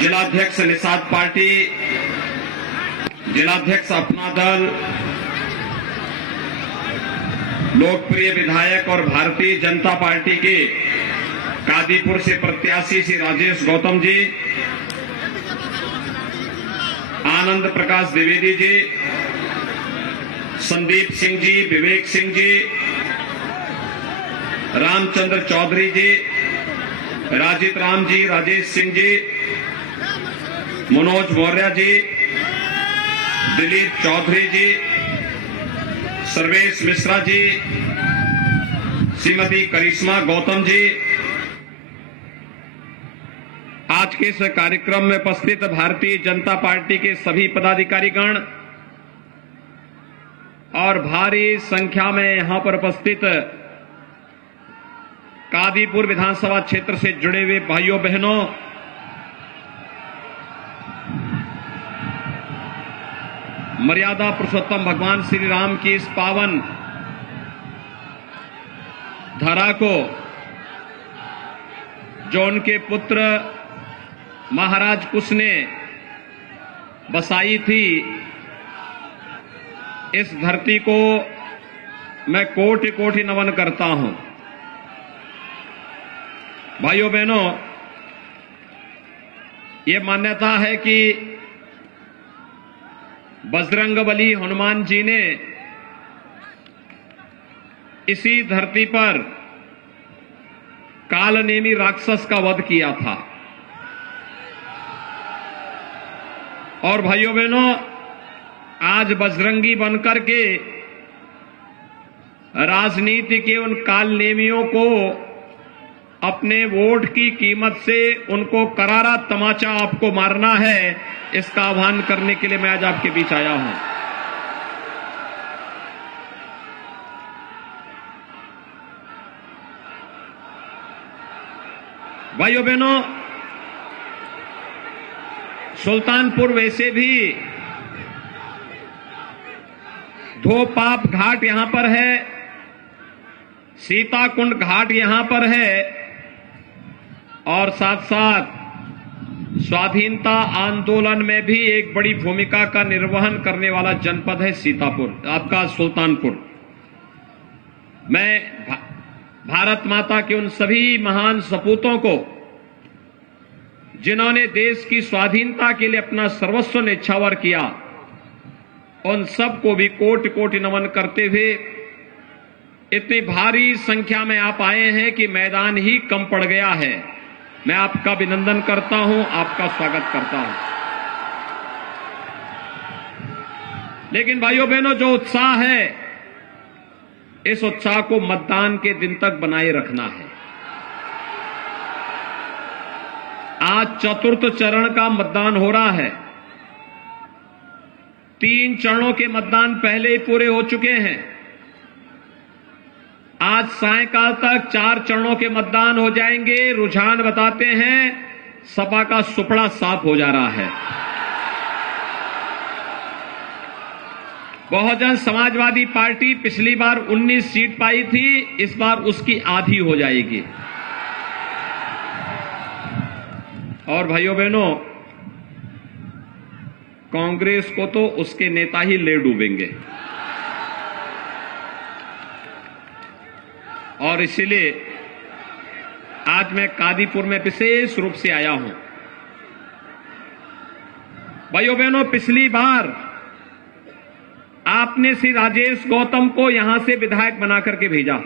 जिलाध्यक्ष निषाद पार्टी, जिलाध्यक्ष अपना दल, लोकप्रिय विधायक और भारतीय जनता पार्टी के कादीपुर से प्रत्याशी श्री राजेश गौतम जी, आनंद प्रकाश द्विवेदी जी, संदीप सिंह जी, विवेक सिंह जी, रामचंद्र चौधरी जी, राजित राम जी, राजेश सिंह जी, मनोज मौर्य जी, दिलीप चौधरी जी, सर्वेश मिश्रा जी, श्रीमती करिश्मा गौतम जी, आज के इस कार्यक्रम में उपस्थित भारतीय जनता पार्टी के सभी पदाधिकारीगण और भारी संख्या में यहां पर उपस्थित कादीपुर विधानसभा क्षेत्र से जुड़े हुए भाइयों बहनों, मर्यादा पुरुषोत्तम भगवान श्री राम की इस पावन धरा को जो उनके पुत्र महाराज कुश ने बसाई थी, इस धरती को मैं कोटि कोटि नमन करता हूं। भाइयों बहनों, ये मान्यता है कि बजरंगबली हनुमान जी ने इसी धरती पर कालनेमी राक्षस का वध किया था। और भाइयों बहनों, आज बजरंगी बनकर के राजनीति के उन कालनेमियों को अपने वोट की कीमत से उनको करारा तमाचा आपको मारना है, इसका आह्वान करने के लिए मैं आज आपके बीच आया हूं। भाइयों बहनों, सुल्तानपुर वैसे भी धोपाप घाट यहां पर है, सीताकुंड घाट यहां पर है और साथ साथ स्वाधीनता आंदोलन में भी एक बड़ी भूमिका का निर्वहन करने वाला जनपद है सीतापुर, आपका सुल्तानपुर। मैं भारत माता के उन सभी महान सपूतों को जिन्होंने देश की स्वाधीनता के लिए अपना सर्वस्व न्यौछावर किया, उन सबको भी कोटि कोटि नमन करते हुए इतनी भारी संख्या में आप आए हैं कि मैदान ही कम पड़ गया है। मैं आपका अभिनंदन करता हूं, आपका स्वागत करता हूं। लेकिन भाइयों बहनों, जो उत्साह है, इस उत्साह को मतदान के दिन तक बनाए रखना है। आज चतुर्थ चरण का मतदान हो रहा है। 3 चरणों के मतदान पहले ही पूरे हो चुके हैं। आज सायंकाल तक 4 चरणों के मतदान हो जाएंगे। रुझान बताते हैं सपा का सुपड़ा साफ हो जा रहा है। बहुजन समाजवादी पार्टी पिछली बार 19 सीट पाई थी, इस बार उसकी आधी हो जाएगी। और भाइयों बहनों, कांग्रेस को तो उसके नेता ही ले डूबेंगे। और इसीलिए आज मैं कादीपुर में विशेष रूप से आया हूं। भाइयों बहनों, पिछली बार आपने श्री राजेश गौतम को यहां से विधायक बना करके भेजा।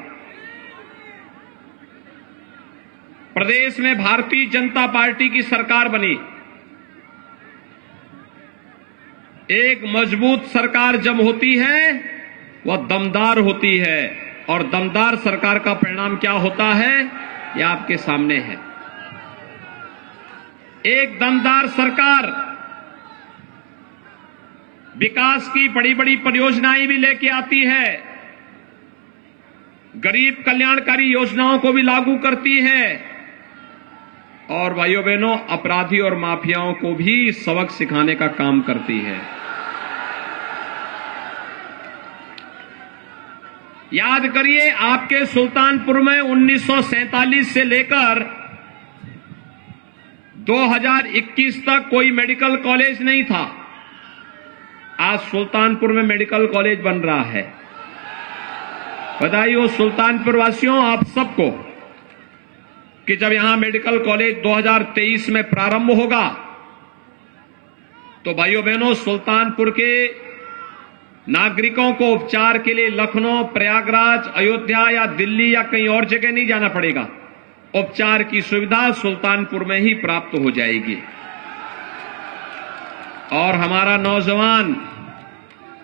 प्रदेश में भारतीय जनता पार्टी की सरकार बनी। एक मजबूत सरकार जब होती है वह दमदार होती है, और दमदार सरकार का परिणाम क्या होता है, यह आपके सामने है। एक दमदार सरकार विकास की बड़ी बड़ी परियोजनाएं भी लेके आती है, गरीब कल्याणकारी योजनाओं को भी लागू करती है, और भाइयों बहनों, अपराधी और माफियाओं को भी सबक सिखाने का काम करती है। याद करिए, आपके सुल्तानपुर में 1947 से लेकर 2021 तक कोई मेडिकल कॉलेज नहीं था। आज सुल्तानपुर में मेडिकल कॉलेज बन रहा है। बधाई हो सुल्तानपुर वासियों आप सबको कि जब यहां मेडिकल कॉलेज 2023 में प्रारंभ होगा तो भाइयों बहनों, सुल्तानपुर के नागरिकों को उपचार के लिए लखनऊ, प्रयागराज, अयोध्या या दिल्ली या कहीं और जगह नहीं जाना पड़ेगा। उपचार की सुविधा सुल्तानपुर में ही प्राप्त हो जाएगी। और हमारा नौजवान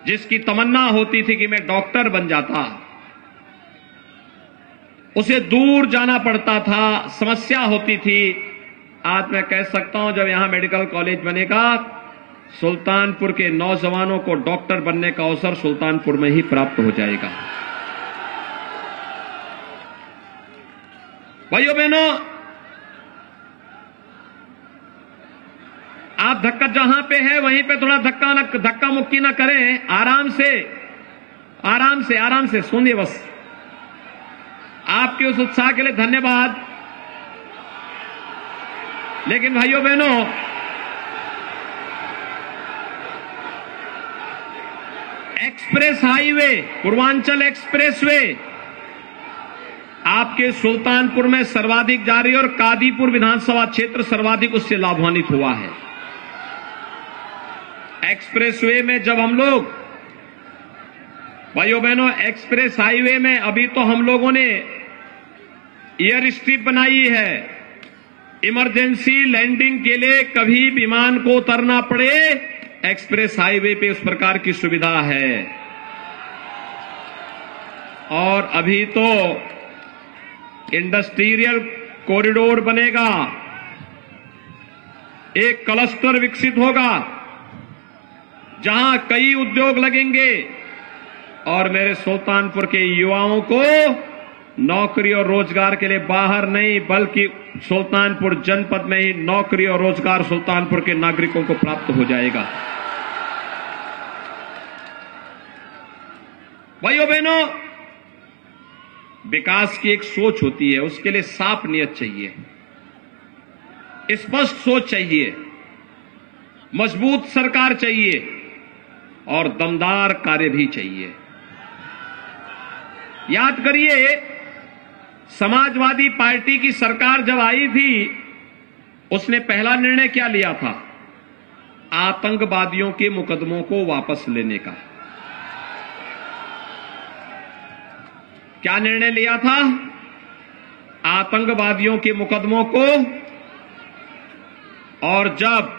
जिसकी तमन्ना होती थी कि मैं डॉक्टर बन जाता, उसे दूर जाना पड़ता था, समस्या होती थी। आज मैं कह सकता हूं जब यहां मेडिकल कॉलेज बनेगा, सुल्तानपुर के नौजवानों को डॉक्टर बनने का अवसर सुल्तानपुर में ही प्राप्त हो जाएगा। भाइयों बहनों, आप धक्का जहां पे है वहीं पे थोड़ा धक्का मुक्की ना करें। आराम से सुनिए बस। आपके उस उत्साह के लिए धन्यवाद। लेकिन भाइयों बहनों, एक्सप्रेस हाईवे, पूर्वांचल एक्सप्रेसवे आपके सुल्तानपुर में सर्वाधिक जारी और कादीपुर विधानसभा क्षेत्र सर्वाधिक उससे लाभान्वित हुआ है। एक्सप्रेसवे में जब हम लोग, भाइयों बहनों, एक्सप्रेस हाईवे में अभी तो हम लोगों ने एयर स्ट्रिप बनाई है। इमरजेंसी लैंडिंग के लिए कभी विमान को उतरना पड़े, एक्सप्रेस हाईवे पे उस प्रकार की सुविधा है। और अभी तो इंडस्ट्रियल कॉरिडोर बनेगा, एक क्लस्टर विकसित होगा जहां कई उद्योग लगेंगे और मेरे सुल्तानपुर के युवाओं को नौकरी और रोजगार के लिए बाहर नहीं बल्कि सुल्तानपुर जनपद में ही नौकरी और रोजगार सुल्तानपुर के नागरिकों को प्राप्त हो जाएगा। भाइयों बहनों, विकास की एक सोच होती है, उसके लिए साफ नियत चाहिए, स्पष्ट सोच चाहिए, मजबूत सरकार चाहिए और दमदार कार्य भी चाहिए। याद करिए, समाजवादी पार्टी की सरकार जब आई थी, उसने पहला निर्णय क्या लिया था? आतंकवादियों के मुकदमों को वापस लेने का। क्या निर्णय लिया था? आतंकवादियों के मुकदमों को। और जब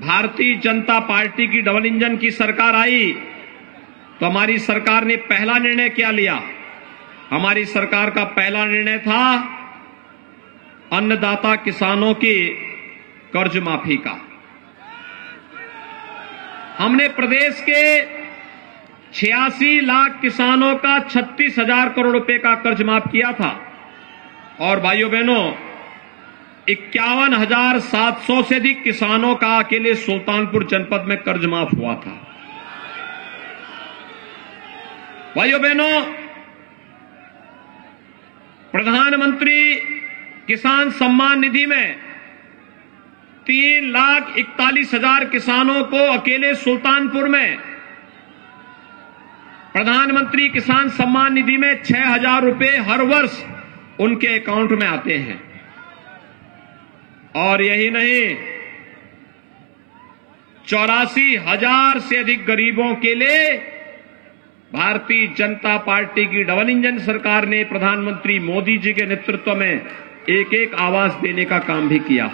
भारतीय जनता पार्टी की डबल इंजन की सरकार आई तो हमारी सरकार ने पहला निर्णय क्या लिया? हमारी सरकार का पहला निर्णय था अन्नदाता किसानों की कर्ज माफी का। हमने प्रदेश के 86 लाख किसानों का 36,000 करोड़ रुपए का कर्ज माफ किया था। और भाइयों बहनों, 51,700 से अधिक किसानों का अकेले सुल्तानपुर जनपद में कर्ज माफ हुआ था। भाइयों बहनों, प्रधानमंत्री किसान सम्मान निधि में 3,41,000 किसानों को अकेले सुल्तानपुर में, प्रधानमंत्री किसान सम्मान निधि में 6,000 रुपए हर वर्ष उनके अकाउंट में आते हैं। और यही नहीं, 84,000 से अधिक गरीबों के लिए भारतीय जनता पार्टी की डबल इंजन सरकार ने प्रधानमंत्री मोदी जी के नेतृत्व में एक एक आवास देने का काम भी किया।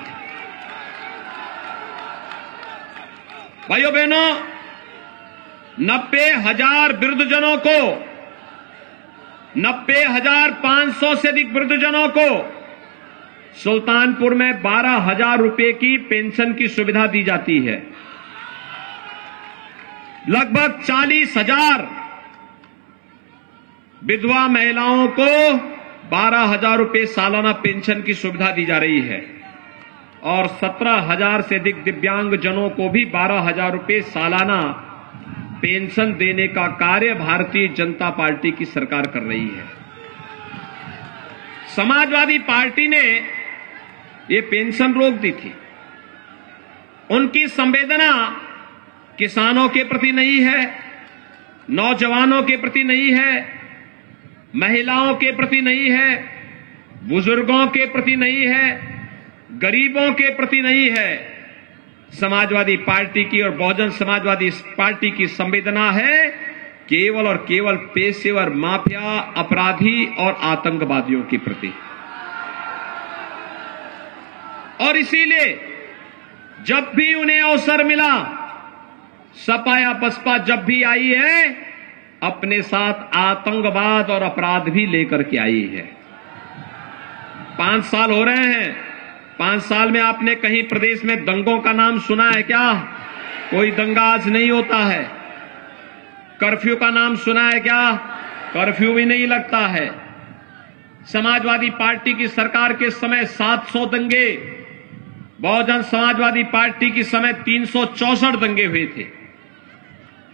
भाइयों बहनों, 90,000 वृद्धजनों को, 90,500 से अधिक वृद्धजनों को सुल्तानपुर में 12,000 रुपए की पेंशन की सुविधा दी जाती है। लगभग 40,000 विधवा महिलाओं को 12,000 रुपए सालाना पेंशन की सुविधा दी जा रही है। और 17,000 से अधिक दिव्यांग जनों को भी 12,000 रुपए सालाना पेंशन देने का कार्य भारतीय जनता पार्टी की सरकार कर रही है। समाजवादी पार्टी ने ये पेंशन रोक दी थी। उनकी संवेदना किसानों के प्रति नहीं है, नौजवानों के प्रति नहीं है, महिलाओं के प्रति नहीं है, बुजुर्गों के प्रति नहीं है, गरीबों के प्रति नहीं है। समाजवादी पार्टी की और बहुजन समाजवादी पार्टी की संवेदना है केवल और केवल पेशेवर माफिया, अपराधी और आतंकवादियों के प्रति। और इसीलिए जब भी उन्हें अवसर मिला, सपा या बसपा जब भी आई है, अपने साथ आतंकवाद और अपराध भी लेकर के आई है। 5 साल हो रहे हैं, 5 साल में आपने कहीं प्रदेश में दंगों का नाम सुना है क्या? कोई दंगा आज नहीं होता है। कर्फ्यू का नाम सुना है क्या? कर्फ्यू भी नहीं लगता है। समाजवादी पार्टी की सरकार के समय 700 दंगे, बहुजन समाजवादी पार्टी की समय 364 दंगे हुए थे।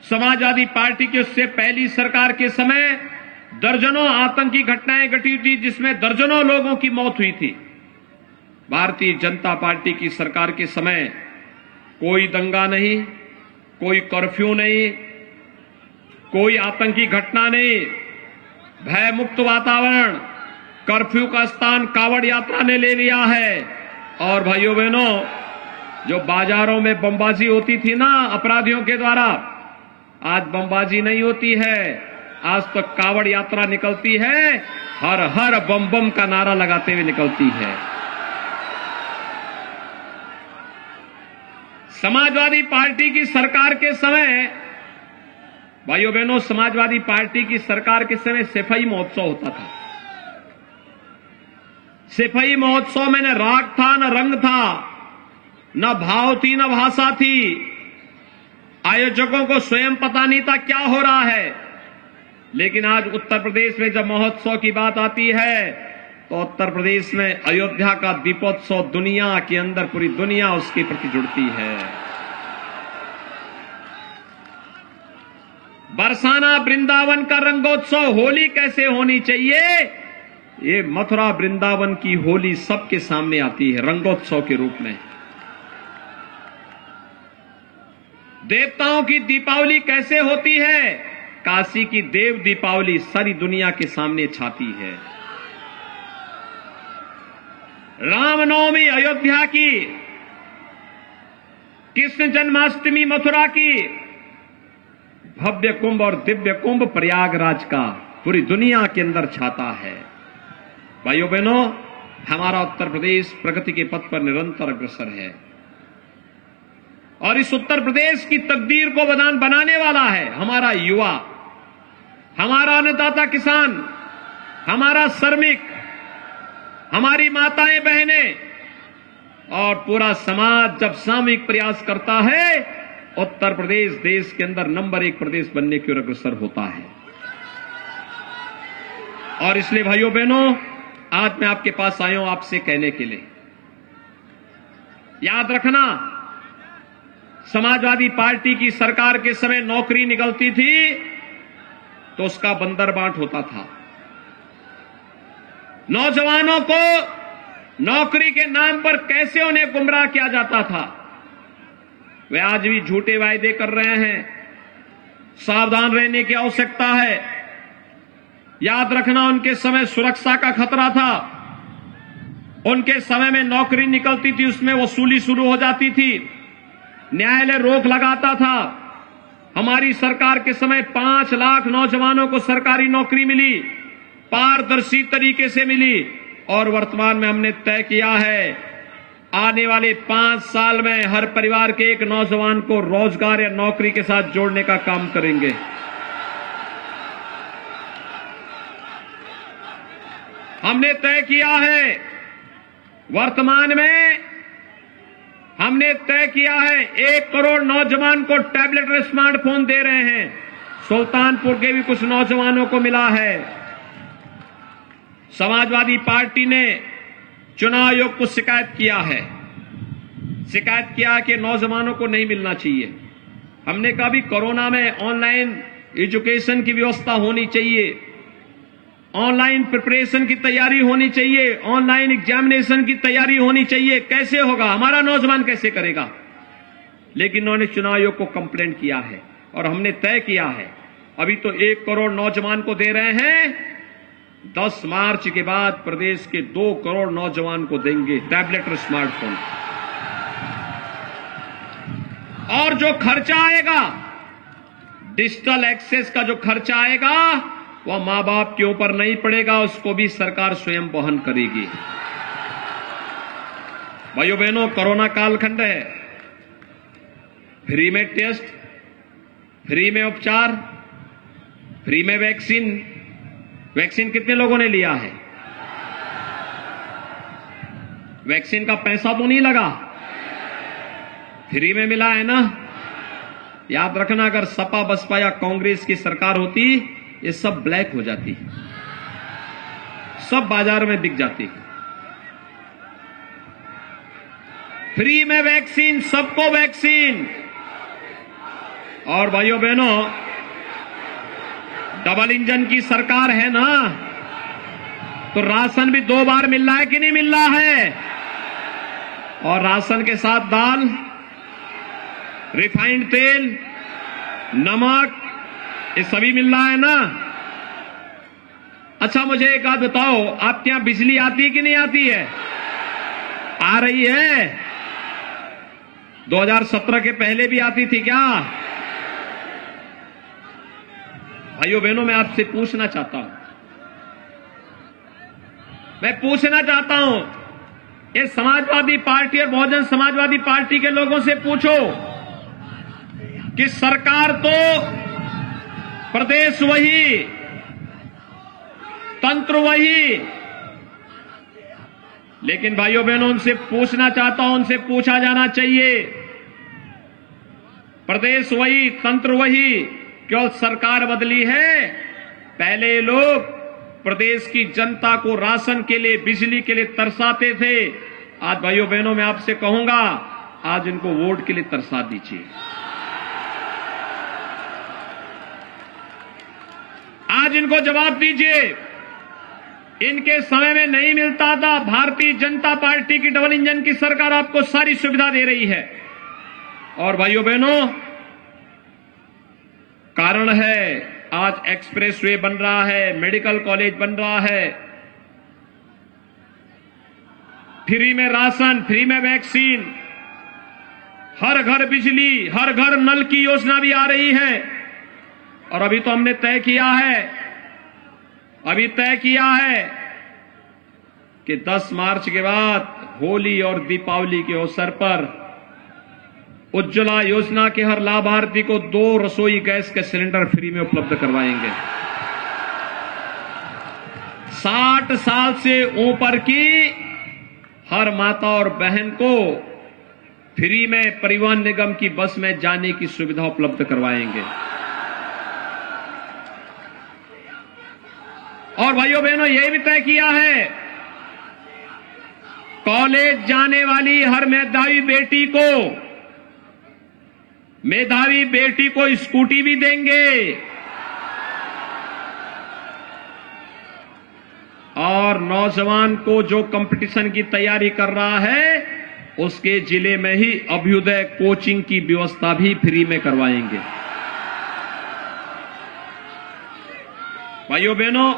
समाजवादी पार्टी की उससे पहली सरकार के समय दर्जनों आतंकी घटनाएं घटी थी, जिसमें दर्जनों लोगों की मौत हुई थी। भारतीय जनता पार्टी की सरकार के समय कोई दंगा नहीं, कोई कर्फ्यू नहीं, कोई आतंकी घटना नहीं, भय मुक्त वातावरण। कर्फ्यू का स्थान कावड़ यात्रा ने ले लिया है। और भाइयों बहनों, जो बाजारों में बमबाजी होती थी ना अपराधियों के द्वारा, आज बमबाजी नहीं होती है। आज तो कावड़ यात्रा निकलती है, हर हर बम बम का नारा लगाते हुए निकलती है। समाजवादी पार्टी की सरकार के समय, भाइयों बहनों, समाजवादी पार्टी की सरकार के समय सिपाही महोत्सव होता था। सिपाही महोत्सव में न राग था, न रंग था, न भाव थी, न भाषा थी। आयोजकों को स्वयं पता नहीं था क्या हो रहा है। लेकिन आज उत्तर प्रदेश में जब महोत्सव की बात आती है, तो उत्तर प्रदेश में अयोध्या का दीपोत्सव दुनिया के अंदर पूरी दुनिया उसके प्रति जुड़ती है। बरसाना वृंदावन का रंगोत्सव होली कैसे होनी चाहिए, ये मथुरा वृंदावन की होली सबके सामने आती है रंगोत्सव के रूप में। देवताओं की दीपावली कैसे होती है, काशी की देव दीपावली सारी दुनिया के सामने छाती है। रामनवमी अयोध्या की, कृष्ण जन्माष्टमी मथुरा की, भव्य कुंभ और दिव्य कुंभ प्रयागराज का पूरी दुनिया के अंदर छाता है। भाइयों बहनों, हमारा उत्तर प्रदेश प्रगति के पथ पर निरंतर अग्रसर है और इस उत्तर प्रदेश की तकदीर को बनाने वाला है हमारा युवा, हमारा अन्नदाता किसान, हमारा श्रमिक, हमारी माताएं बहनें और पूरा समाज। जब सामूहिक प्रयास करता है, उत्तर प्रदेश देश के अंदर नंबर 1 प्रदेश बनने की ओर अग्रसर होता है। और इसलिए भाइयों बहनों, आज मैं आपके पास आया हूं आपसे कहने के लिए, याद रखना, समाजवादी पार्टी की सरकार के समय नौकरी निकलती थी तो उसका बंदरबांट होता था। नौजवानों को नौकरी के नाम पर कैसे उन्हें गुमराह किया जाता था, वे आज भी झूठे वायदे कर रहे हैं। सावधान रहने की आवश्यकता है। याद रखना, उनके समय सुरक्षा का खतरा था। उनके समय में नौकरी निकलती थी, उसमें वसूली शुरू हो जाती थी, न्यायालय रोक लगाता था। हमारी सरकार के समय 5 लाख नौजवानों को सरकारी नौकरी मिली, पारदर्शी तरीके से मिली। और वर्तमान में हमने तय किया है, आने वाले 5 साल में हर परिवार के एक नौजवान को रोजगार या नौकरी के साथ जोड़ने का काम करेंगे। हमने तय किया है, वर्तमान में हमने तय किया है 1 करोड़ नौजवान को टैबलेट और स्मार्टफोन दे रहे हैं। सुल्तानपुर के भी कुछ नौजवानों को मिला है। समाजवादी पार्टी ने चुनाव आयोग को शिकायत किया है, शिकायत किया कि नौजवानों को नहीं मिलना चाहिए। हमने कहा भी कोरोना में ऑनलाइन एजुकेशन की व्यवस्था होनी चाहिए। ऑनलाइन प्रिपरेशन की तैयारी होनी चाहिए, ऑनलाइन एग्जामिनेशन की तैयारी होनी चाहिए। कैसे होगा? हमारा नौजवान कैसे करेगा? लेकिन उन्होंने चुनाव आयोग को कंप्लेंट किया है और हमने तय किया है, अभी तो 1 करोड़ नौजवान को दे रहे हैं, 10 मार्च के बाद प्रदेश के 2 करोड़ नौजवान को देंगे टैबलेट और स्मार्टफोन। और जो खर्चा आएगा, डिजिटल एक्सेस का जो खर्चा आएगा, वह मां बाप के ऊपर नहीं पड़ेगा, उसको भी सरकार स्वयं वहन करेगी। भाइयों बहनों, कोरोना कालखंड है, फ्री में टेस्ट, फ्री में उपचार, फ्री में वैक्सीन। वैक्सीन कितने लोगों ने लिया है? वैक्सीन का पैसा तो नहीं लगा, फ्री में मिला है ना। याद रखना, अगर सपा बसपा या कांग्रेस की सरकार होती, ये सब ब्लैक हो जाती, सब बाजार में बिक जाती। फ्री में वैक्सीन, सबको वैक्सीन। और भाइयों बहनों, डबल इंजन की सरकार है ना, तो राशन भी 2 बार मिल रहा है कि नहीं मिल रहा है? और राशन के साथ दाल, रिफाइंड तेल, नमक, ये सभी मिल रहा है ना। अच्छा, मुझे एक बात बताओ, आपके यहां बिजली आती है कि नहीं आती है? आ रही है? 2017 के पहले भी आती थी क्या? भाइयों बहनों, मैं आपसे पूछना चाहता हूं, ये समाजवादी पार्टी और बहुजन समाजवादी पार्टी के लोगों से पूछो कि सरकार तो प्रदेश वही, तंत्र वही, लेकिन भाइयों बहनों, उनसे पूछना चाहता हूं, उनसे पूछा जाना चाहिए, प्रदेश वही, तंत्र वही, क्यों सरकार बदली है? पहले ये लोग प्रदेश की जनता को राशन के लिए, बिजली के लिए तरसाते थे। आज भाइयों बहनों, मैं आपसे कहूंगा, आज इनको वोट के लिए तरसा दीजिए। आज इनको जवाब दीजिए। इनके समय में नहीं मिलता था, भारतीय जनता पार्टी की डबल इंजन की सरकार आपको सारी सुविधा दे रही है। और भाइयों बहनों, कारण है, आज एक्सप्रेसवे बन रहा है, मेडिकल कॉलेज बन रहा है, फ्री में राशन, फ्री में वैक्सीन, हर घर बिजली, हर घर नल की योजना भी आ रही है। और अभी तो हमने तय किया है कि 10 मार्च के बाद होली और दीपावली के अवसर पर उज्ज्वला योजना के हर लाभार्थी को 2 रसोई गैस के सिलेंडर फ्री में उपलब्ध करवाएंगे। 60 साल से ऊपर की हर माता और बहन को फ्री में परिवहन निगम की बस में जाने की सुविधा उपलब्ध करवाएंगे। और भाइयों बहनों, यह भी तय किया है, कॉलेज जाने वाली हर मेधावी बेटी को स्कूटी भी देंगे। और नौजवान को जो कंपटीशन की तैयारी कर रहा है, उसके जिले में ही अभ्युदय कोचिंग की व्यवस्था भी फ्री में करवाएंगे। भाइयों बहनों,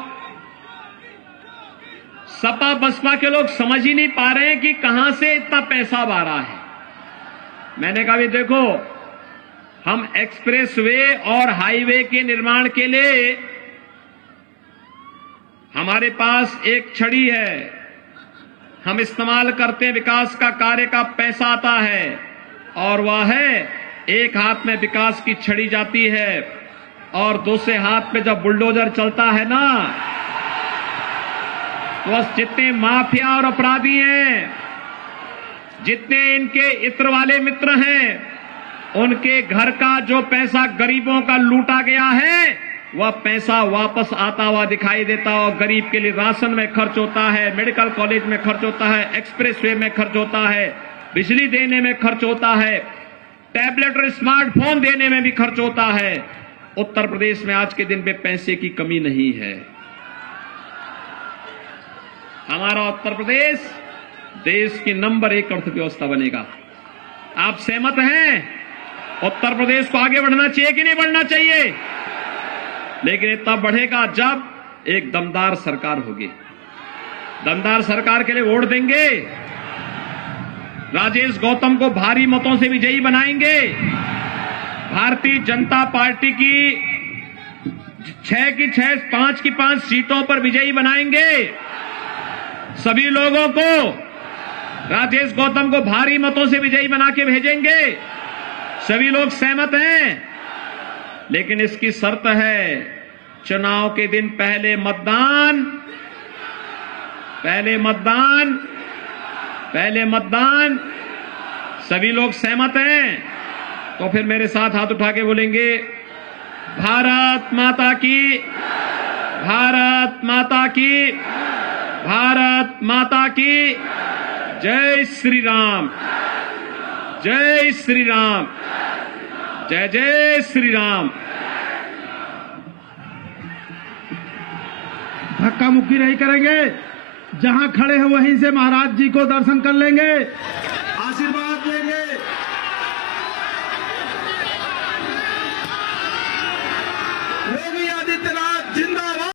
सपा बसपा के लोग समझ ही नहीं पा रहे हैं कि कहां से इतना पैसा आ रहा है। मैंने कहा, भी देखो, हम एक्सप्रेसवे और हाईवे के निर्माण के लिए हमारे पास एक छड़ी है, हम इस्तेमाल करते हैं, विकास का कार्य का पैसा आता है, और वह है, एक हाथ में विकास की छड़ी जाती है और दूसरे हाथ में जब बुलडोजर चलता है ना, तो जितने माफिया और अपराधी हैं, जितने इनके इत्र वाले मित्र हैं, उनके घर का जो पैसा गरीबों का लूटा गया है, वह पैसा वापस आता हुआ दिखाई देता है। और गरीब के लिए राशन में खर्च होता है, मेडिकल कॉलेज में खर्च होता है, एक्सप्रेसवे में खर्च होता है, बिजली देने में खर्च होता है, टैबलेट और स्मार्टफोन देने में भी खर्च होता है। उत्तर प्रदेश में आज के दिन पे पैसे की कमी नहीं है। हमारा उत्तर प्रदेश देश की नंबर 1 अर्थव्यवस्था बनेगा। आप सहमत हैं? उत्तर प्रदेश को आगे बढ़ना चाहिए कि नहीं बढ़ना चाहिए? लेकिन इतना बढ़ेगा जब एक दमदार सरकार होगी। दमदार सरकार के लिए वोट देंगे। राजेश गौतम को भारी मतों से विजयी बनाएंगे। भारतीय जनता पार्टी की 6 की 6, 5 की 5 सीटों पर विजयी बनाएंगे। सभी लोगों को राजेश गौतम को भारी मतों से विजयी बना के भेजेंगे। सभी लोग सहमत हैं, लेकिन इसकी शर्त है चुनाव के दिन पहले मतदान। सभी लोग सहमत हैं तो फिर मेरे साथ हाथ उठा के बोलेंगे, भारत माता की, भारत माता की, भारत माता की, जय श्री राम, जय श्री राम, जय जय श्री राम। धक्का मुक्की नहीं करेंगे। जहां खड़े हैं वहीं से महाराज जी को दर्शन कर लेंगे।